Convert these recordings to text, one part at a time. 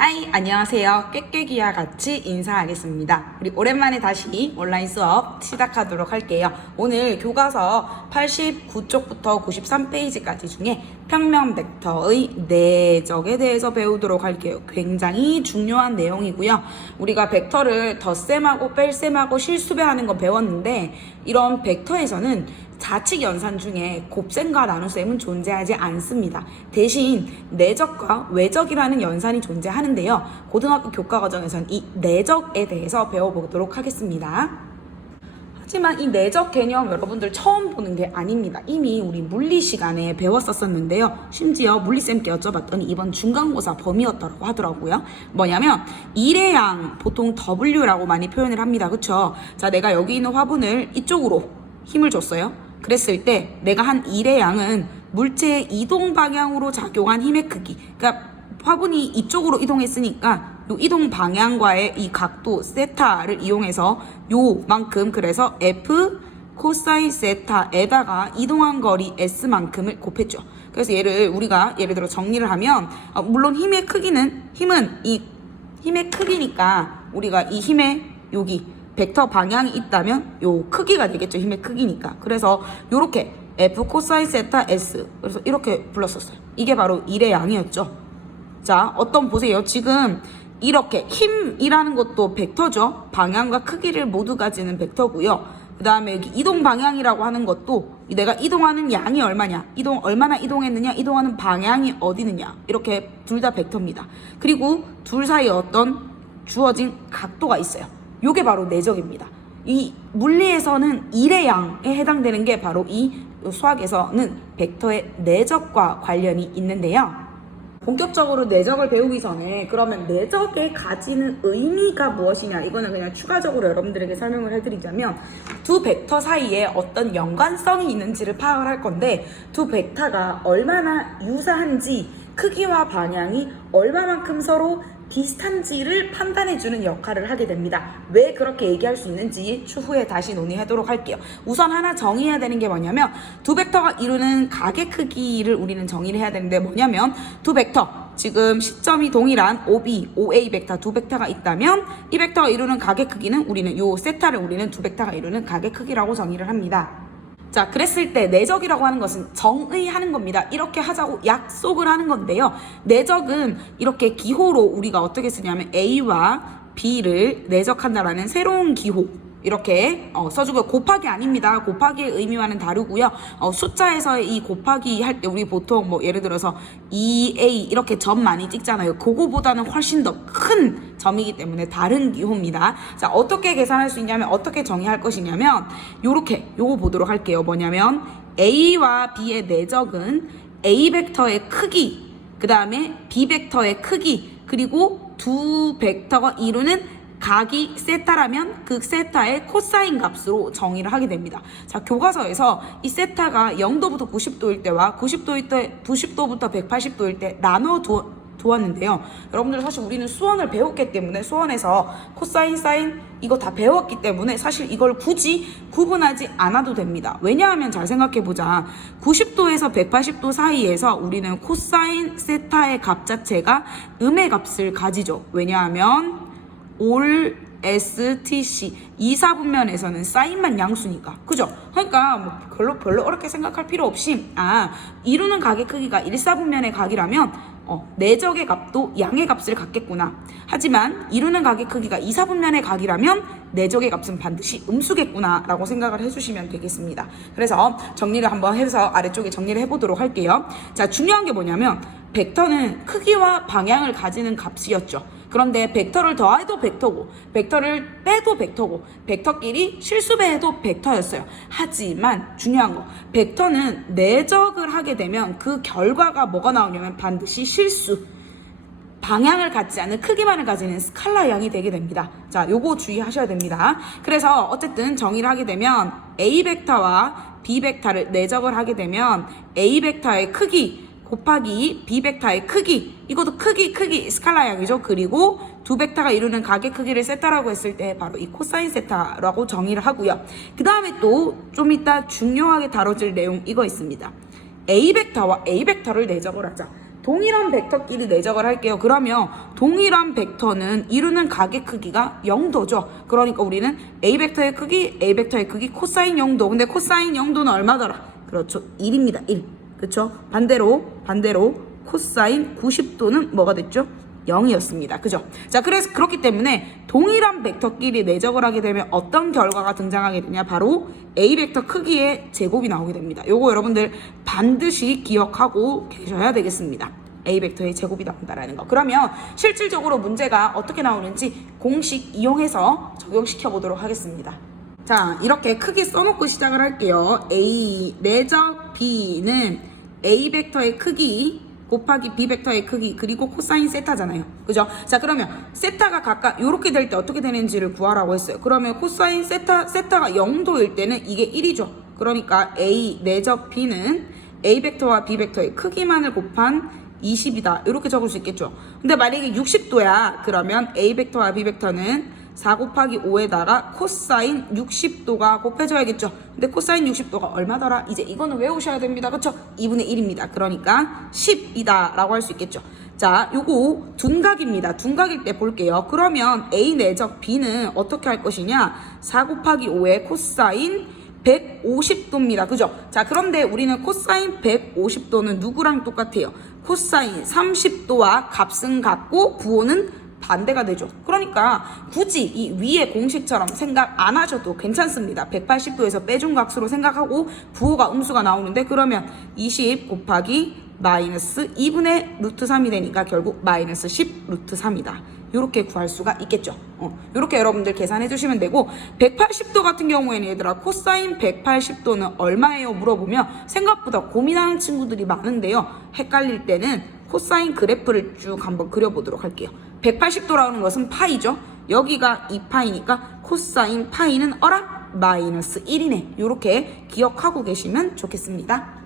하이, 안녕하세요. 꾀꾀기와 같이 인사하겠습니다. 우리 오랜만에 다시 온라인 수업 시작하도록 할게요. 오늘 교과서 89쪽부터 93페이지까지 중에 평면 벡터의 내적에 대해서 배우도록 할게요. 굉장히 중요한 내용이고요. 우리가 벡터를 덧셈하고 뺄셈하고 실수배하는 거 배웠는데 이런 벡터에서는 좌측 연산 중에 곱셈과 나눗셈은 존재하지 않습니다. 대신 내적과 외적이라는 연산이 존재하는데요. 고등학교 교과과정에서는 이 내적에 대해서 배워보도록 하겠습니다. 하지만 이 내적 개념 여러분들 처음 보는 게 아닙니다. 이미 우리 물리 시간에 배웠었는데요. 심지어 물리쌤께 여쭤봤더니 이번 중간고사 범위였다고 하더라고요. 뭐냐면 1의 양, 보통 W라고 많이 표현을 합니다. 그쵸? 자, 내가 여기 있는 화분을 이쪽으로 힘을 줬어요. 그랬을 때 내가 한 1의 양은 물체의 이동 방향으로 작용한 힘의 크기, 그러니까 화분이 이쪽으로 이동했으니까 요 이동 방향과의 이 각도 세타를 이용해서 요만큼, 그래서 F 코사인 세타에다가 이동한 거리 S만큼을 곱했죠. 그래서 얘를 우리가 예를 들어 정리를 하면 물론 힘의 크기는 이 힘의 크기니까 우리가 이 힘의 여기 벡터 방향이 있다면 요 크기가 되겠죠. 힘의 크기니까. 그래서 요렇게 F 코사인 세타 S, 그래서 이렇게 불렀었어요. 이게 바로 1의 양이었죠. 자, 보세요. 지금 이렇게 힘이라는 것도 벡터죠. 방향과 크기를 모두 가지는 벡터고요. 그 다음에 여기 이동 방향이라고 하는 것도 내가 이동하는 양이 얼마냐, 얼마나 이동했느냐, 이동하는 방향이 어디느냐, 이렇게 둘 다 벡터입니다. 그리고 둘 사이에 어떤 주어진 각도가 있어요. 요게 바로 내적입니다. 이 물리에서는 1의 양에 해당되는 게 바로 이 수학에서는 벡터의 내적과 관련이 있는데요. 본격적으로 내적을 배우기 전에 그러면 내적에 가지는 의미가 무엇이냐, 이거는 그냥 추가적으로 여러분들에게 설명을 해드리자면 두 벡터 사이에 어떤 연관성이 있는지를 파악을 할 건데, 두 벡터가 얼마나 유사한지, 크기와 방향이 얼마만큼 서로 비슷한지를 판단해주는 역할을 하게 됩니다. 왜 그렇게 얘기할 수 있는지 추후에 다시 논의하도록 할게요. 우선 하나 정의해야 되는 게 뭐냐면, 두 벡터가 이루는 각의 크기를 우리는 정의를 해야 되는데, 뭐냐면 두 벡터, 지금 시점이 동일한 OB, OA 벡터 두 벡터가 있다면 이 벡터가 이루는 각의 크기는 우리는 요 세타를 우리는 두 벡터가 이루는 각의 크기라고 정의를 합니다. 자, 그랬을 때 내적이라고 하는 것은 정의하는 겁니다. 이렇게 하자고 약속을 하는 건데요. 내적은 이렇게 기호로 우리가 어떻게 쓰냐면 A와 B를 내적한다라는 새로운 기호 이렇게 써주고, 곱하기 아닙니다. 곱하기의 의미와는 다르고요. 숫자에서의 이 곱하기 할 때 우리 보통 뭐 예를 들어서 2A 이렇게 점 많이 찍잖아요. 그거보다는 훨씬 더 큰 점이기 때문에 다른 기호입니다. 자, 어떻게 계산할 수 있냐면, 어떻게 정의할 것이냐면 요거 보도록 할게요. 뭐냐면 A와 B의 내적은 A 벡터의 크기, 그 다음에 B 벡터의 크기, 그리고 두 벡터가 이루는 각이 세타라면 그 세타의 코사인 값으로 정의를 하게 됩니다. 자, 교과서에서 이 세타가 0도부터 90도일 때와 90도부터 180도일 때 나눠 두었는데요. 여러분들 사실 우리는 수원을 배웠기 때문에, 수원에서 코사인, 사인 이거 다 배웠기 때문에 사실 이걸 굳이 구분하지 않아도 됩니다. 왜냐하면 잘 생각해보자. 90도에서 180도 사이에서 우리는 코사인 세타의 값 자체가 음의 값을 가지죠. 왜냐하면 올 STC 2사분면에서는 사인만 양수니까, 그죠? 그러니까 뭐 별로 어렵게 생각할 필요 없이, 이루는 각의 크기가 1사분면의 각이라면 내적의 값도 양의 값을 갖겠구나. 하지만 이루는 각의 크기가 2사분면의 각이라면 내적의 값은 반드시 음수겠구나 라고 생각을 해주시면 되겠습니다. 그래서 정리를 한번 해서 아래쪽에 정리를 해보도록 할게요. 자, 중요한 게 뭐냐면 벡터는 크기와 방향을 가지는 값이었죠. 그런데 벡터를 더해도 벡터고, 벡터를 빼도 벡터고, 벡터끼리 실수배해도 벡터였어요. 하지만 중요한 거, 벡터는 내적을 하게 되면 그 결과가 뭐가 나오냐면 반드시 실수, 방향을 갖지 않는 크기만을 가지는 스칼라 양이 되게 됩니다. 자, 요거 주의하셔야 됩니다. 그래서 어쨌든 정의를 하게 되면 A 벡터와 B 벡터를 내적을 하게 되면 A 벡터의 크기 곱하기 B 벡터의 크기, 이것도 크기 스칼라 양이죠. 그리고 두 벡터가 이루는 각의 크기를 세타라고 했을 때 바로 이 코사인 세타라고 정의를 하고요. 그 다음에 또 좀 이따 중요하게 다뤄질 내용 이거 있습니다. A 벡터와 A 벡터를 내적을 하자. 동일한 벡터끼리 내적을 할게요. 그러면 동일한 벡터는 이루는 각의 크기가 0도죠. 그러니까 우리는 A 벡터의 크기, 코사인 0도. 근데 코사인 0도는 얼마더라? 그렇죠. 1입니다. 1. 그렇죠? 반대로 코사인 90도는 뭐가 됐죠? 0이었습니다. 그죠? 자, 그래서 그렇기 때문에 동일한 벡터끼리 내적을 하게 되면 어떤 결과가 등장하게 되냐? 바로 A 벡터 크기의 제곱이 나오게 됩니다. 요거 여러분들 반드시 기억하고 계셔야 되겠습니다. A 벡터의 제곱이 나온다라는 거. 그러면 실질적으로 문제가 어떻게 나오는지 공식 이용해서 적용시켜 보도록 하겠습니다. 자, 이렇게 크게 써놓고 시작을 할게요. A 내적 B는 A 벡터의 크기 곱하기 B 벡터의 크기 그리고 코사인 세타잖아요. 그죠? 자, 그러면 세타가 각각 이렇게 될 때 어떻게 되는지를 구하라고 했어요. 그러면 코사인 세타가 0도일 때는 이게 1이죠. 그러니까 A 내적 B는 A 벡터와 B 벡터의 크기만을 곱한 20이다. 이렇게 적을 수 있겠죠. 근데 만약에 60도야. 그러면 A 벡터와 B 벡터는 4 곱하기 5에다가 코사인 60도가 곱해줘야겠죠. 근데 코사인 60도가 얼마더라? 이제 이거는 외우셔야 됩니다. 그쵸? 2분의 1입니다. 그러니까 10이다 라고 할 수 있겠죠. 자, 요거 둔각입니다. 둔각일 때 볼게요. 그러면 A 내적 B는 어떻게 할 것이냐? 4 곱하기 5의 코사인 150도입니다. 그죠? 자, 그런데 우리는 코사인 150도는 누구랑 똑같아요? 코사인 30도와 값은 같고 부호는 반대가 되죠. 그러니까 굳이 이 위의 공식처럼 생각 안 하셔도 괜찮습니다. 180도에서 빼준 각수로 생각하고 부호가 음수가 나오는데 그러면 20 곱하기 마이너스 2분의 루트 3이 되니까 결국 마이너스 10 루트 3이다. 이렇게 구할 수가 있겠죠. 이렇게 여러분들 계산해 주시면 되고 180도 같은 경우에는 얘들아 코사인 180도는 얼마예요? 물어보면 생각보다 고민하는 친구들이 많은데요. 헷갈릴 때는 코사인 그래프를 쭉 한번 그려보도록 할게요. 180도라는 것은 파이죠. 여기가 2파이니까 코사인 파이는 어라? 마이너스 1이네. 이렇게 기억하고 계시면 좋겠습니다.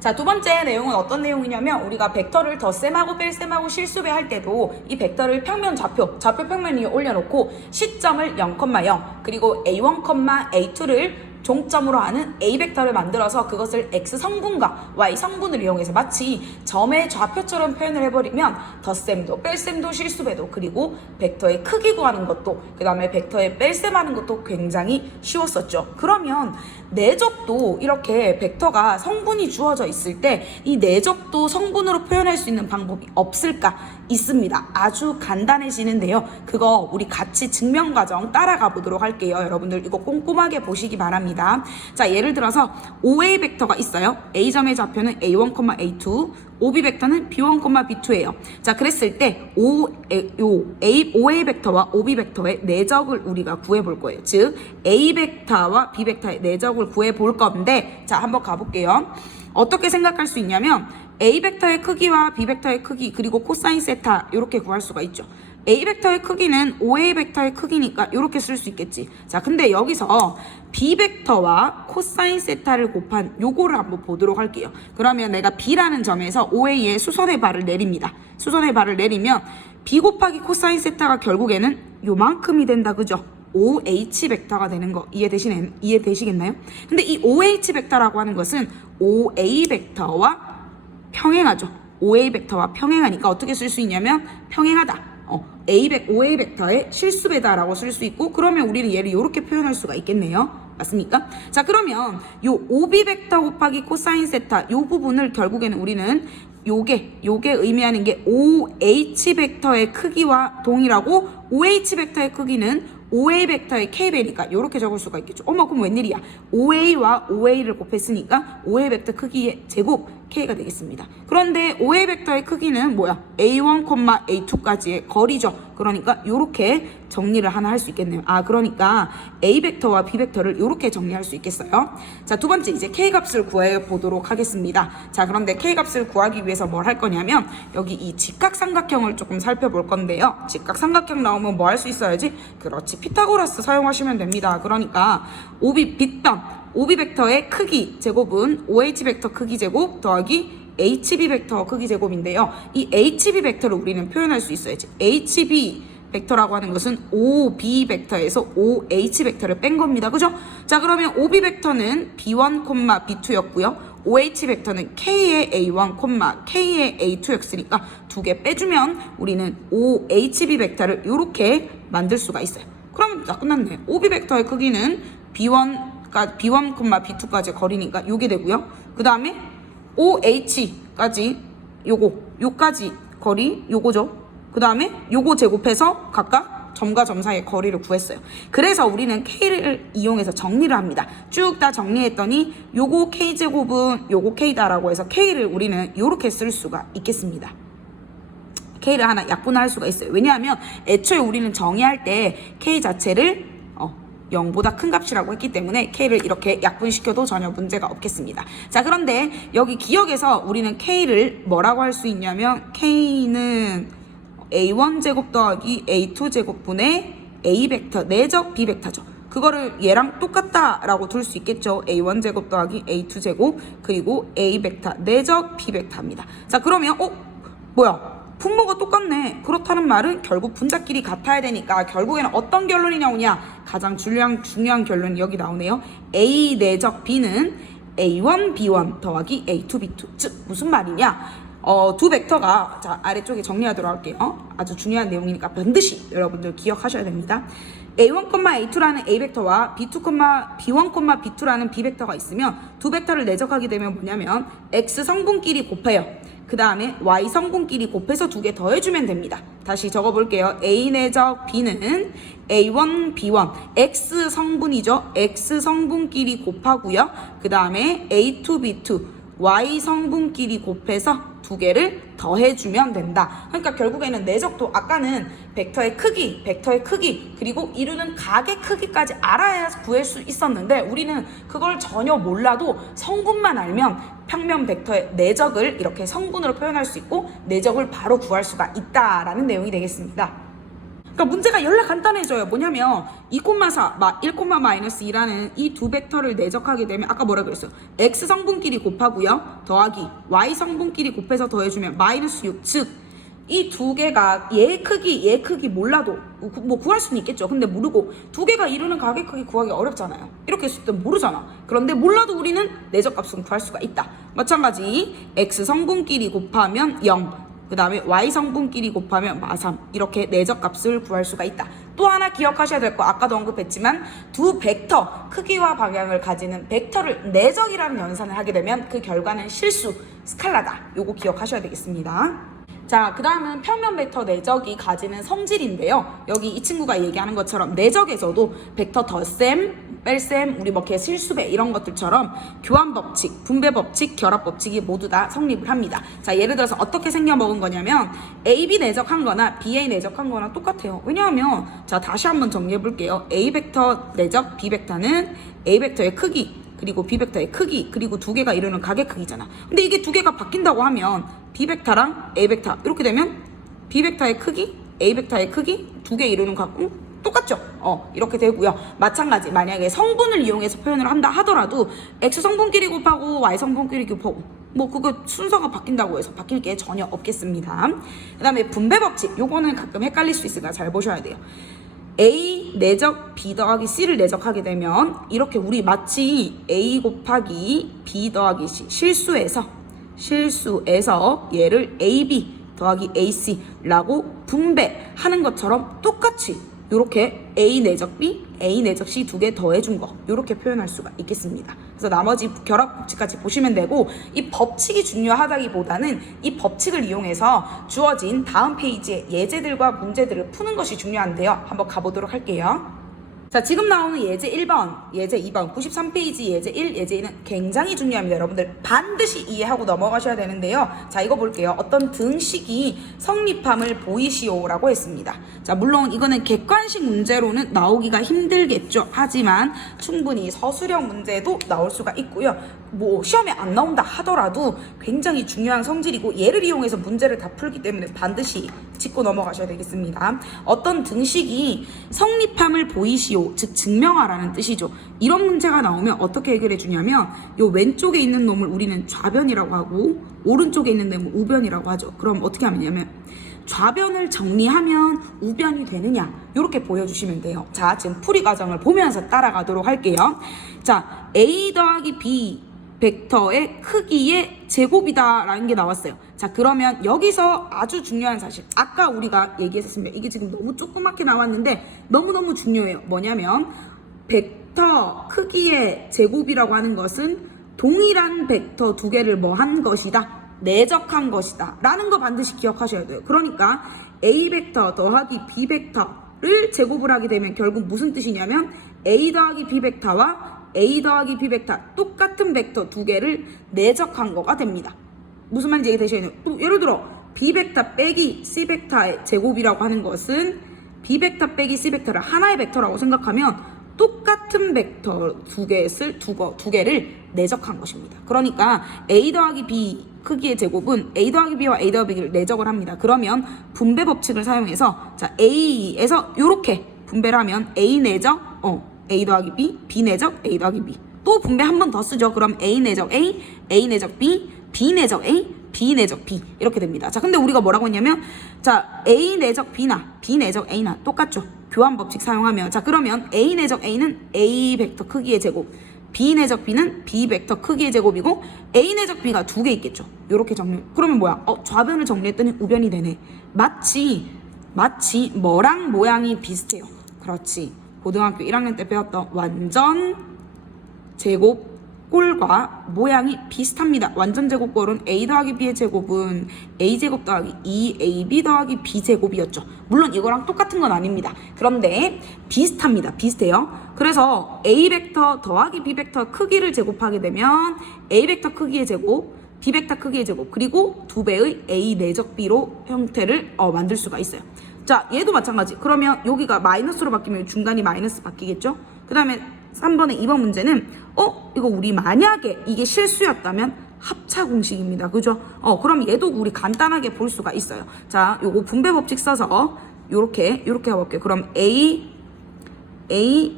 자, 두 번째 내용은 어떤 내용이냐면 우리가 벡터를 덧셈하고 뺄셈하고 실수배 할 때도 이 벡터를 평면 좌표 평면 위에 올려놓고 시점을 0,0 그리고 A1, A2를 종점으로 하는 A 벡터를 만들어서 그것을 X 성분과 Y 성분을 이용해서 마치 점의 좌표처럼 표현을 해버리면 덧셈도 뺄셈도 실수배도 그리고 벡터의 크기 구하는 것도 그 다음에 벡터의 뺄셈하는 것도 굉장히 쉬웠었죠. 그러면 내적도 이렇게 벡터가 성분이 주어져 있을 때 이 내적도 성분으로 표현할 수 있는 방법이 없을까? 있습니다. 아주 간단해지는데요. 그거 우리 같이 증명 과정 따라가 보도록 할게요. 여러분들 이거 꼼꼼하게 보시기 바랍니다. 자, 예를 들어서 OA 벡터가 있어요. A점의 좌표는 A1, A2 OB 벡터는 B1, B2예요. 자, 그랬을 때 OA 벡터와 OB 벡터의 내적을 우리가 구해볼 거예요. 즉 A 벡터와 B 벡터의 내적을 구해볼 건데 자, 한번 가볼게요. 어떻게 생각할 수 있냐면 A 벡터의 크기와 B 벡터의 크기 그리고 코사인 세타 이렇게 구할 수가 있죠. A 벡터의 크기는 OA 벡터의 크기니까 이렇게 쓸 수 있겠지. 자, 근데 여기서 B 벡터와 코사인 세타를 곱한 요거를 한번 보도록 할게요. 그러면 내가 B라는 점에서 OA에 수선의 발을 내립니다. 수선의 발을 내리면 B 곱하기 코사인 세타가 결국에는 요만큼이 된다. 그죠? OH 벡터가 되는 거 이해되시겠나요? 근데 이 OH 벡터라고 하는 것은 OA 벡터와 평행하죠. OA 벡터와 평행하니까 어떻게 쓸 수 있냐면 평행하다. OA 벡터의 실수배다라고 쓸 수 있고 그러면 우리는 얘를 이렇게 표현할 수가 있겠네요. 맞습니까? 자, 그러면 요 OB 벡터 곱하기 코사인 세타 요 부분을 결국에는 우리는 요게 의미하는 게 OH 벡터의 크기와 동일하고 OH 벡터의 크기는 OA 벡터의 K배니까 이렇게 적을 수가 있겠죠. 그럼 웬일이야? OA와 OA를 곱했으니까 OA 벡터 크기의 제곱 K가 되겠습니다. 그런데 OA 벡터의 크기는 뭐야? A1, A2까지의 거리죠. 그러니까 이렇게 정리를 하나 할 수 있겠네요. 그러니까 A 벡터와 B 벡터를 이렇게 정리할 수 있겠어요. 자, 두 번째 이제 K 값을 구해 보도록 하겠습니다. 자, 그런데 K 값을 구하기 위해서 뭘 할 거냐면 여기 이 직각삼각형을 조금 살펴볼 건데요. 직각삼각형 나오면 뭐 할 수 있어야지? 그렇지. 피타고라스 사용하시면 됩니다. 그러니까 OB 벡터의 크기 제곱은 OH 벡터 크기 제곱 더하기 HB 벡터 크기 제곱인데요. 이 HB 벡터를 우리는 표현할 수 있어야지. HB 벡터라고 하는 것은 OB 벡터에서 OH 벡터를 뺀 겁니다. 그죠? 자, 그러면 OB 벡터는 B1, B2였고요. OH 벡터는 K의 A1, K의 A2X니까 두 개 빼주면 우리는 OHB 벡터를 이렇게 만들 수가 있어요. 그러면 다 끝났네. OB 벡터의 크기는 B1, B2까지 거리니까 요게 되고요. 그 다음에 OH까지 요까지 거리 요거죠. 그 다음에 요거 제곱해서 각각 점과 점 사이의 거리를 구했어요. 그래서 우리는 K를 이용해서 정리를 합니다. 쭉 다 정리했더니 요거 K제곱은 요거 K다라고 해서 K를 우리는 요렇게 쓸 수가 있겠습니다. K를 하나 약분할 수가 있어요. 왜냐하면 애초에 우리는 정의할 때 K 자체를 0보다 큰 값이라고 했기 때문에 K를 이렇게 약분시켜도 전혀 문제가 없겠습니다. 자, 그런데 여기 기억에서 우리는 K를 뭐라고 할 수 있냐면 K는 A1제곱 더하기 A2제곱분의 A 벡터, 내적 B 벡터죠. 그거를 얘랑 똑같다라고 둘 수 있겠죠. A1제곱 더하기 A2제곱 그리고 A 벡터, 내적 B 벡터입니다. 자, 그러면 뭐야? 분모가 똑같네. 그렇다는 말은 결국 분자끼리 같아야 되니까 결국에는 어떤 결론이 나오냐? 가장 중요한 결론이 여기 나오네요. A 내적 B는 A1, B1 더하기 A2, B2. 즉 무슨 말이냐? 두 벡터가 자 아래쪽에 정리하도록 할게요. 아주 중요한 내용이니까 반드시 여러분들 기억하셔야 됩니다. A1, A2라는 A 벡터와 B2, B1, B2라는 B 벡터가 있으면 두 벡터를 내적하게 되면 뭐냐면 X 성분끼리 곱해요. 그 다음에 Y 성분끼리 곱해서 두 개 더해주면 됩니다. 다시 적어볼게요. A 내적 B는 A1, B1, X 성분이죠. X 성분끼리 곱하고요. 그 다음에 A2, B2, Y 성분끼리 곱해서 두 개를 더해주면 된다. 그러니까 결국에는 내적도 아까는 벡터의 크기 그리고 이루는 각의 크기까지 알아야 구할 수 있었는데 우리는 그걸 전혀 몰라도 성분만 알면 평면 벡터의 내적을 이렇게 성분으로 표현할 수 있고 내적을 바로 구할 수가 있다라는 내용이 되겠습니다. 그러니까 문제가 연락 간단해져요. 뭐냐면 2,4, 1,-2라는 이 두 벡터를 내적하게 되면 아까 뭐라 그랬어요? X 성분끼리 곱하고요. 더하기 Y 성분끼리 곱해서 더해주면 마이너스 6. 즉 이 두 개가 얘 크기 몰라도 뭐 구할 수는 있겠죠. 근데 모르고 두 개가 이루는 각의 크기 구하기 어렵잖아요. 이렇게 했을 때 모르잖아. 그런데 몰라도 우리는 내적 값은 구할 수가 있다. 마찬가지 X 성분끼리 곱하면 0. 그 다음에 Y 성분끼리 곱하면 마3 이렇게 내적 값을 구할 수가 있다. 또 하나 기억하셔야 될 거 아까도 언급했지만 두 벡터 크기와 방향을 가지는 벡터를 내적이라는 연산을 하게 되면 그 결과는 실수 스칼라다. 요거 기억하셔야 되겠습니다. 자, 그 다음은 평면 벡터 내적이 가지는 성질인데요. 여기 이 친구가 얘기하는 것처럼 내적에서도 벡터 덧셈, 뺄셈, 우리 뭐 개실수배 이런 것들처럼 교환 법칙, 분배 법칙, 결합 법칙이 모두 다 성립을 합니다. 자, 예를 들어서 어떻게 생겨먹은 거냐면 AB 내적한 거나 BA 내적한 거나 똑같아요. 왜냐하면 자, 다시 한번 정리해 볼게요. A 벡터 내적 B 벡터는 A 벡터의 크기 그리고 B 벡터의 크기 그리고 두 개가 이루는 각의 크기잖아. 근데 이게 두 개가 바뀐다고 하면 B 벡터랑 A 벡터 이렇게 되면 B 벡터의 크기, A 벡터의 크기 두 개 이루는 각 똑같죠? 이렇게 되고요. 마찬가지 만약에 성분을 이용해서 표현을 한다 하더라도 X 성분끼리 곱하고 Y 성분끼리 곱하고 뭐 그거 순서가 바뀐다고 해서 바뀔 게 전혀 없겠습니다. 그 다음에 분배 법칙 요거는 가끔 헷갈릴 수 있으니까 잘 보셔야 돼요. A 내적 B 더하기 C를 내적하게 되면 이렇게 우리 마치 A 곱하기 B 더하기 C 실수에서 얘를 AB 더하기 AC라고 분배하는 것처럼 똑같이 이렇게 A 내적 B, A 내적 C 두 개 더해준 거 이렇게 표현할 수가 있겠습니다. 그래서 나머지 결합 법칙까지 보시면 되고 이 법칙이 중요하다기보다는 이 법칙을 이용해서 주어진 다음 페이지의 예제들과 문제들을 푸는 것이 중요한데요. 한번 가보도록 할게요. 자, 지금 나오는 예제 1번, 예제 2번, 93페이지 예제 1, 예제 2는 굉장히 중요합니다. 여러분들 반드시 이해하고 넘어가셔야 되는데요. 자, 이거 볼게요. 어떤 등식이 성립함을 보이시오라고 했습니다. 자, 물론 이거는 객관식 문제로는 나오기가 힘들겠죠. 하지만 충분히 서술형 문제도 나올 수가 있고요. 뭐 시험에 안 나온다 하더라도 굉장히 중요한 성질이고 얘를 이용해서 문제를 다 풀기 때문에 반드시 짚고 넘어가셔야 되겠습니다. 어떤 등식이 성립함을 보이시오, 즉 증명하라는 뜻이죠. 이런 문제가 나오면 어떻게 해결해 주냐면 요 왼쪽에 있는 놈을 우리는 좌변이라고 하고 오른쪽에 있는 놈을 우변이라고 하죠. 그럼 어떻게 하냐면 좌변을 정리하면 우변이 되느냐 이렇게 보여주시면 돼요. 자, 지금 풀이 과정을 보면서 따라가도록 할게요. 자, A 더하기 B 벡터의 크기의 제곱이다라는 게 나왔어요. 자, 그러면 여기서 아주 중요한 사실. 아까 우리가 얘기했었습니다. 이게 지금 너무 조그맣게 나왔는데 너무너무 중요해요. 뭐냐면 벡터 크기의 제곱이라고 하는 것은 동일한 벡터 두 개를 뭐 한 것이다? 내적한 것이다. 라는 거 반드시 기억하셔야 돼요. 그러니까 A 벡터 더하기 B 벡터를 제곱을 하게 되면 결국 무슨 뜻이냐면 A 더하기 B 벡터와 A 더하기 B 벡터 똑같은 벡터 두 개를 내적한 거가 됩니다. 무슨 말인지 이해되셔야 돼요. 또 예를 들어 B 벡터 빼기 C 벡터의 제곱이라고 하는 것은 B 벡터 빼기 C 벡터를 하나의 벡터라고 생각하면 똑같은 벡터 두 개를 내적한 것입니다. 그러니까 A 더하기 B 크기의 제곱은 A 더하기 B와 A 더하기 B를 내적을 합니다. 그러면 분배 법칙을 사용해서 자 A에서 이렇게 분배를 하면 A 내적 A 더하기 B, B 내적 A 더하기 B. 또 분배 한 번 더 쓰죠. 그럼 A 내적 A, A 내적 B, B 내적 A, B 내적 B 이렇게 됩니다. 자, 근데 우리가 뭐라고 했냐면 자 A 내적 B나 B 내적 A나 똑같죠. 교환 법칙 사용하면 자 그러면 A 내적 A는 A 벡터 크기의 제곱, B 내적 B는 B 벡터 크기의 제곱이고 A 내적 B가 두 개 있겠죠. 이렇게 정리. 그러면 뭐야? 좌변을 정리했더니 우변이 되네. 마치 뭐랑 모양이 비슷해요. 그렇지. 고등학교 1학년 때 배웠던 완전 제곱꼴과 모양이 비슷합니다. 완전 제곱꼴은 A 더하기 B의 제곱은 A제곱 더하기 2AB 더하기 B제곱이었죠. 물론 이거랑 똑같은 건 아닙니다. 그런데 비슷합니다. 비슷해요. 그래서 A 벡터 더하기 B 벡터 크기를 제곱하게 되면 A 벡터 크기의 제곱, B 벡터 크기의 제곱, 그리고 두 배의 A 내적 B로 형태를 만들 수가 있어요. 자, 얘도 마찬가지. 그러면 여기가 마이너스로 바뀌면 중간이 마이너스 바뀌겠죠? 그 다음에 3번의 2번 문제는 이거 우리 만약에 이게 실수였다면 합차 공식입니다. 그죠? 그럼 얘도 우리 간단하게 볼 수가 있어요. 자, 요거 분배 법칙 써서 요렇게 해볼게요. 그럼 A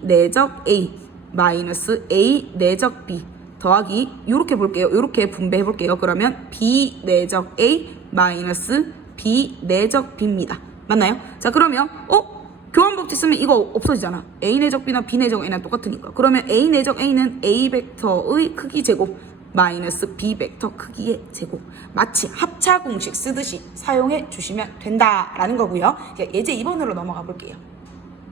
내적 A 마이너스 A 내적 B 더하기 요렇게 볼게요. 요렇게 분배해 볼게요. 그러면 B 내적 A 마이너스 B 내적 B입니다. 맞나요? 자, 그러면 교환 법칙 쓰면 이거 없어지잖아. A 내적 B나 B 내적 A랑 똑같으니까. 그러면 A 내적 A는 A 벡터의 크기 제곱 마이너스 B 벡터 크기의 제곱. 마치 합차 공식 쓰듯이 사용해 주시면 된다라는 거고요. 예제 2번으로 넘어가 볼게요.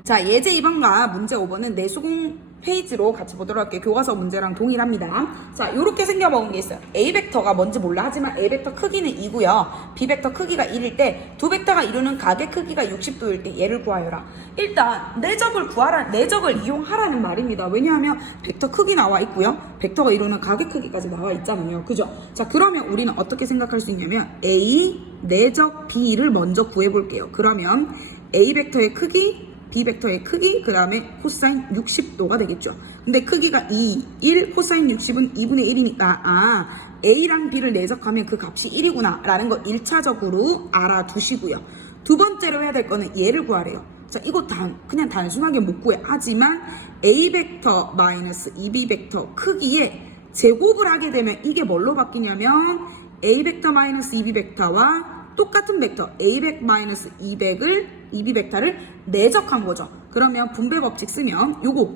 자, 예제 2번과 문제 5번은 내수공 페이지로 같이 보도록 할게요. 교과서 문제랑 동일합니다. 자, 요렇게 생겨먹은 게 있어요. A 벡터가 뭔지 몰라. 하지만 A 벡터 크기는 2고요. B 벡터 크기가 1일 때 두 벡터가 이루는 각의 크기가 60도일 때 얘를 구하여라. 일단 내적을 이용하라는 말입니다. 왜냐하면 벡터 크기 나와 있고요. 벡터가 이루는 각의 크기까지 나와 있잖아요. 그죠? 자, 그러면 우리는 어떻게 생각할 수 있냐면 A 내적 B를 먼저 구해볼게요. 그러면 A 벡터의 크기, B 벡터의 크기, 그 다음에 코사인 60도가 되겠죠. 근데 크기가 2, 1, 코사인 60은 2분의 1이니까 A랑 B를 내적하면 그 값이 1이구나 라는 거 1차적으로 알아두시고요. 두 번째로 해야 될 거는 얘를 구하래요. 자, 이거 그냥 단순하게 못 구해. 하지만 A 벡터 마이너스 2B 벡터 크기에 제곱을 하게 되면 이게 뭘로 바뀌냐면 A 벡터 마이너스 2B 벡터와 똑같은 벡터 A100 마이너스 2B 벡터를 내적한 거죠. 그러면 분배 법칙 쓰면 요거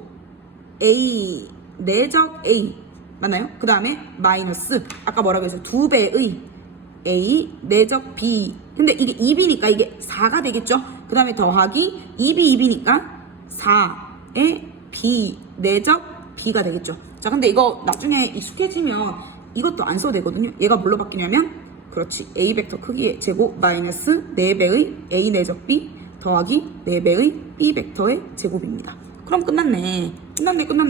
A 내적 A 맞나요? 그 다음에 마이너스 아까 뭐라고 했어요? 두 배의 A 내적 B. 근데 이게 2B니까 이게 4가 되겠죠? 그 다음에 더하기 2B 가 4의 B 내적 B가 되겠죠. 자, 근데 이거 나중에 익숙해지면 이것도 안 써도 되거든요. 얘가 뭘로 바뀌냐면 그렇지. A 벡터 크기의 제곱 마이너스 4배의 A 내적 B 더하기 4배의 B 벡터의 제곱입니다. 그럼 끝났네.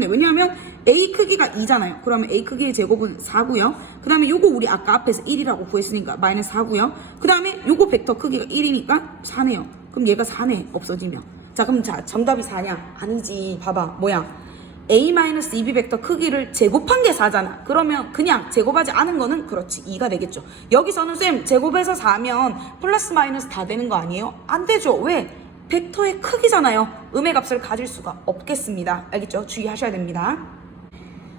왜냐하면 A 크기가 2잖아요. 그러면 A 크기의 제곱은 4고요. 그 다음에 요거 우리 아까 앞에서 1이라고 구했으니까 마이너스 4고요. 그 다음에 요거 벡터 크기가 1이니까 4네요. 그럼 얘가 4네. 없어지면. 자, 그럼 정답이 4냐? 아니지. 봐봐. 뭐야? A-2B 벡터 크기를 제곱한 게 4잖아. 그러면 그냥 제곱하지 않은 거는 그렇지 2가 되겠죠. 여기서는 쌤 제곱해서 4면 플러스 마이너스 다 되는 거 아니에요? 안 되죠. 왜? 벡터의 크기잖아요. 음의 값을 가질 수가 없겠습니다. 알겠죠? 주의하셔야 됩니다.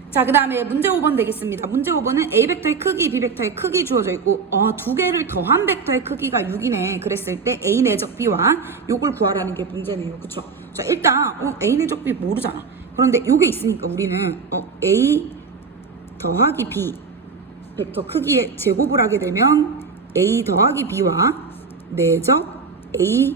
자, 그 다음에 문제 5번 되겠습니다. 문제 5번은 A 벡터의 크기, B 벡터의 크기 주어져 있고 두 개를 더한 벡터의 크기가 6이네. 그랬을 때 A 내적 B와 요걸 구하라는 게 문제네요. 그쵸? 자, 일단 A 내적 B 모르잖아. 그런데 요게 있으니까 우리는 A 더하기 b 벡터 크기의 제곱을 하게 되면 a 더하기 b와 내적 a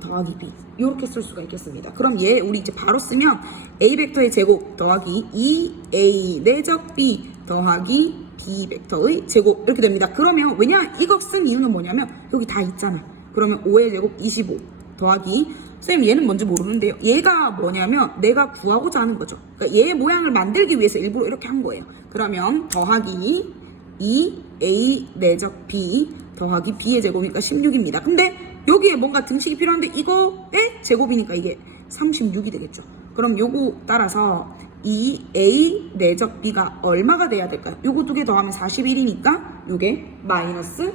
더하기 b 이렇게 쓸 수가 있겠습니다. 그럼 얘 우리 이제 바로 쓰면 a 벡터의 제곱 더하기 2a 내적 b 더하기 b 벡터의 제곱 이렇게 됩니다. 그러면 왜냐 이거 쓴 이유는 뭐냐면 여기 다 있잖아. 그러면 5의 제곱 25 더하기 선생님 얘는 뭔지 모르는데요. 얘가 뭐냐면 내가 구하고자 하는 거죠. 그러니까 얘의 모양을 만들기 위해서 일부러 이렇게 한 거예요. 그러면 더하기 2a 내적 b 더하기 b의 제곱이니까 16입니다. 근데 여기에 뭔가 등식이 필요한데 이거의 제곱이니까 이게 36이 되겠죠. 그럼 요거 따라서 2a 내적 b가 얼마가 돼야 될까요? 요거 두 개 더하면 41이니까 요게 마이너스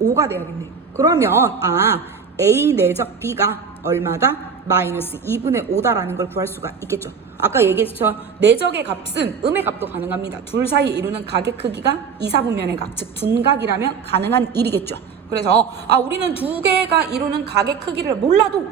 5가 돼야겠네요. 그러면 a 내적 b가 얼마다? 마이너스 2분의 5다라는 걸 구할 수가 있겠죠. 아까 얘기했죠. 내적의 값은 음의 값도 가능합니다. 둘 사이 이루는 각의 크기가 2, 4분면의 각, 즉 둔각이라면 가능한 일이겠죠. 그래서 우리는 두 개가 이루는 각의 크기를 몰라도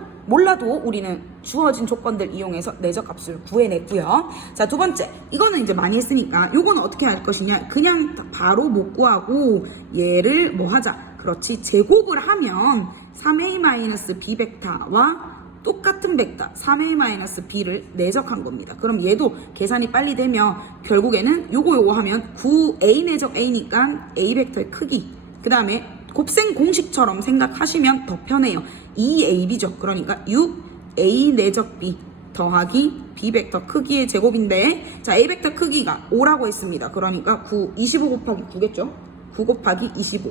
우리는 주어진 조건들 이용해서 내적 값을 구해냈고요. 자, 두 번째. 이거는 이제 많이 했으니까 요거는 어떻게 할 것이냐. 그냥 바로 못 구하고 얘를 뭐 하자. 그렇지. 제곱을 하면 3a-b 벡터와 똑같은 벡터 3a-b를 내적한 겁니다. 그럼 얘도 계산이 빨리 되면 결국에는 요거 하면 9a 내적 a니까 a 벡터의 크기 그 다음에 곱셈 공식처럼 생각하시면 더 편해요. 2ab죠. 그러니까 6a 내적 b 더하기 b 벡터 크기의 제곱인데 자 a 벡터 크기가 5라고 했습니다. 그러니까 25 곱하기 9겠죠. 9 곱하기 25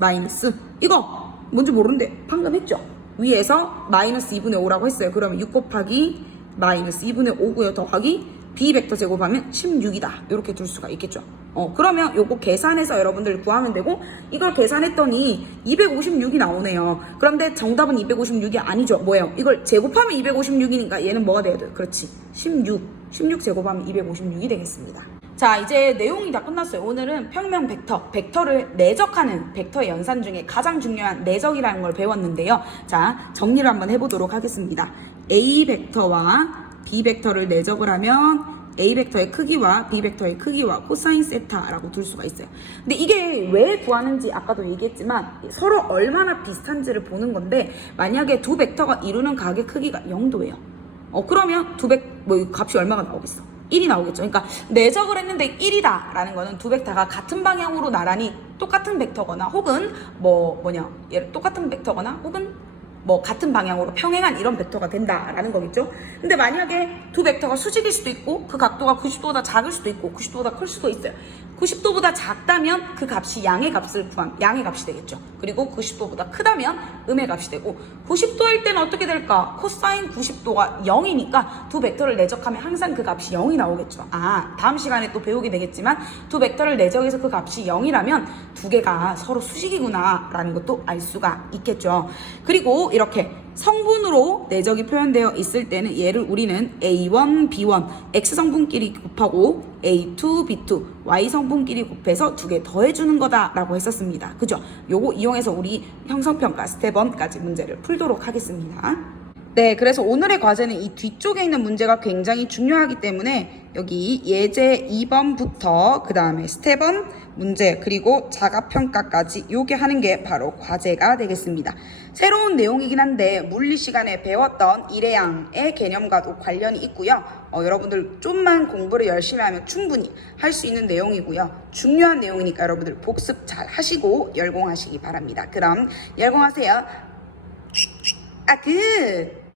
마이너스 이거 뭔지 모르는데 방금 했죠. 위에서 마이너스 2분의 5라고 했어요. 그러면 6 곱하기 마이너스 2분의 5고요. 더하기 b 벡터 제곱하면 16이다. 이렇게 둘 수가 있겠죠. 그러면 요거 계산해서 여러분들 구하면 되고 이걸 계산했더니 256이 나오네요. 그런데 정답은 256이 아니죠. 뭐예요? 이걸 제곱하면 256이니까 얘는 뭐가 돼야 돼요? 그렇지. 16 제곱하면 256이 되겠습니다. 자, 이제 내용이 다 끝났어요. 오늘은 평면 벡터를 내적하는 벡터의 연산 중에 가장 중요한 내적이라는 걸 배웠는데요. 자, 정리를 한번 해보도록 하겠습니다. A 벡터와 B 벡터를 내적을 하면 A 벡터의 크기와 B 벡터의 크기와 코사인 세타라고 둘 수가 있어요. 근데 이게 왜 구하는지 아까도 얘기했지만 서로 얼마나 비슷한지를 보는 건데 만약에 두 벡터가 이루는 각의 크기가 0도예요. 그러면 값이 얼마가 나오겠어? 1이 나오겠죠. 그러니까 내적을 했는데 1이다 라는 거는 두 벡터가 같은 방향으로 나란히 똑같은 벡터거나 혹은 똑같은 벡터거나 혹은 같은 방향으로 평행한 이런 벡터가 된다라는 거겠죠. 근데 만약에 두 벡터가 수직일 수도 있고 그 각도가 90도보다 작을 수도 있고 90도보다 클 수도 있어요. 90도보다 작다면 그 값이 양의 값이 되겠죠. 그리고 90도보다 크다면 음의 값이 되고 90도일 때는 어떻게 될까? 코사인 90도가 0이니까 두 벡터를 내적하면 항상 그 값이 0이 나오겠죠. 다음 시간에 또 배우게 되겠지만 두 벡터를 내적해서 그 값이 0이라면 두 개가 서로 수직이구나 라는 것도 알 수가 있겠죠. 그리고 이렇게 성분으로 내적이 표현되어 있을 때는 얘를 우리는 A1, B1, X 성분끼리 곱하고 A2, B2, Y 성분끼리 곱해서 두 개 더해주는 거다라고 했었습니다. 그죠? 요거 이용해서 우리 형성평가 스텝 1까지 문제를 풀도록 하겠습니다. 네, 그래서 오늘의 과제는 이 뒤쪽에 있는 문제가 굉장히 중요하기 때문에 여기 예제 2번부터 그 다음에 스텝 1 문제 그리고 자가평가까지 요게 하는 게 바로 과제가 되겠습니다. 새로운 내용이긴 한데 물리 시간에 배웠던 일회양의 개념과도 관련이 있고요. 여러분들 좀만 공부를 열심히 하면 충분히 할 수 있는 내용이고요. 중요한 내용이니까 여러분들 복습 잘 하시고 열공하시기 바랍니다. 그럼 열공하세요. 끝!